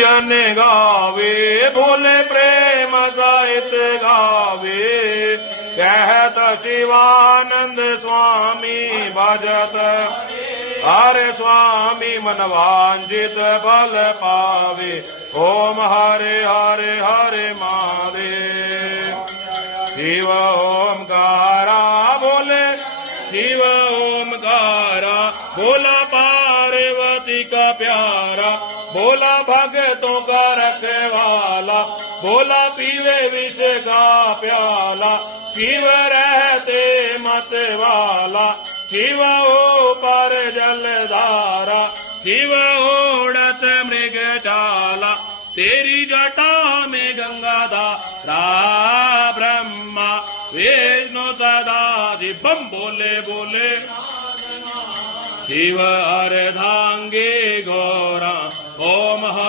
जन गावे बोले प्रेम सहित गावे कहत शिवानंद स्वामी भजत हरे स्वामी मन वांछित फल पावे। ओम हरे हरे हरे महादेव। शिव ओमकारा बोले शिव ओमकारा बोला पार्वती का प्यारा बोला भगतों का रखवाला बोला पीवे विष का प्याला शिव रहते मत वाला शिव ऊपर जलधारा शिव ओढ़त मृग चाला तेरी जटा में गंगा धारा ब्रह्मा विष्णु सदा शिवम बोले बोले शिव अर्धांगी गौरा ओम हरे